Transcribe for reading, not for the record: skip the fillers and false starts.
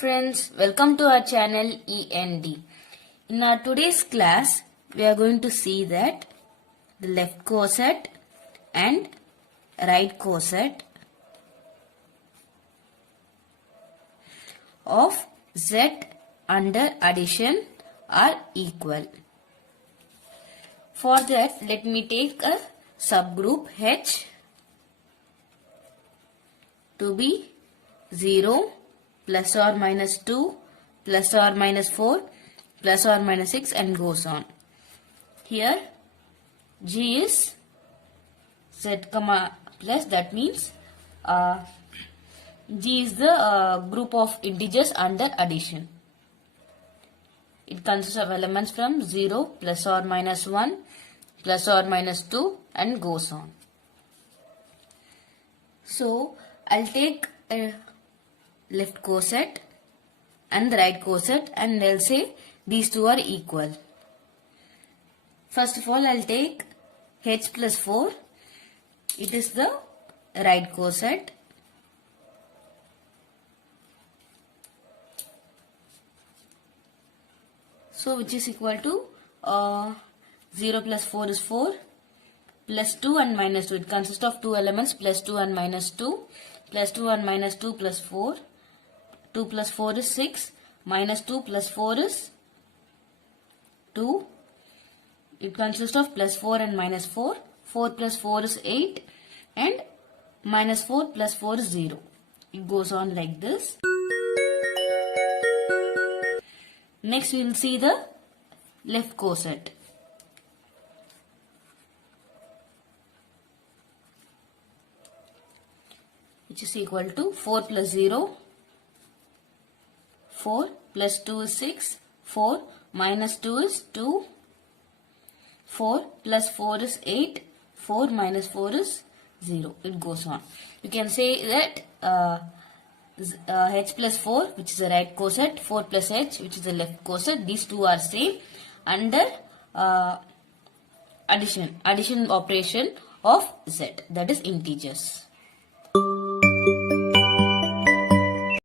friends, welcome to our channel END. In our today's class, we are going to see that the left coset and right coset of Z under addition are equal. For that, let me take a subgroup H to be 0, plus or minus 2, plus or minus 4, plus or minus 6 and goes on. Here G is Z comma plus, that means G is the group of integers under addition. It consists of elements from 0, plus or minus 1, plus or minus 2 and goes on. So I'll take a left coset and the right coset and I'll say these two are equal. First of all, I'll take H plus 4. It is the right coset. So which is equal to 0 plus 4 is 4, plus 2 and minus 2. It consists of two elements, plus 2 and minus 2, plus 2 and minus 2 plus 4. 2 plus 4 is 6, minus 2 plus 4 is 2. It consists of plus 4 and minus 4. 4 plus 4 is 8 and minus 4 plus 4 is 0. It goes on like this. Next we will see the left coset. Which is equal to 4 plus 0. 4 plus 2 is 6, 4 minus 2 is 2, 4 plus 4 is 8, 4 minus 4 is 0. It goes on. You can say that H plus 4, which is the right coset, 4 plus H, which is the left coset, these two are same under addition operation of Z, that is integers.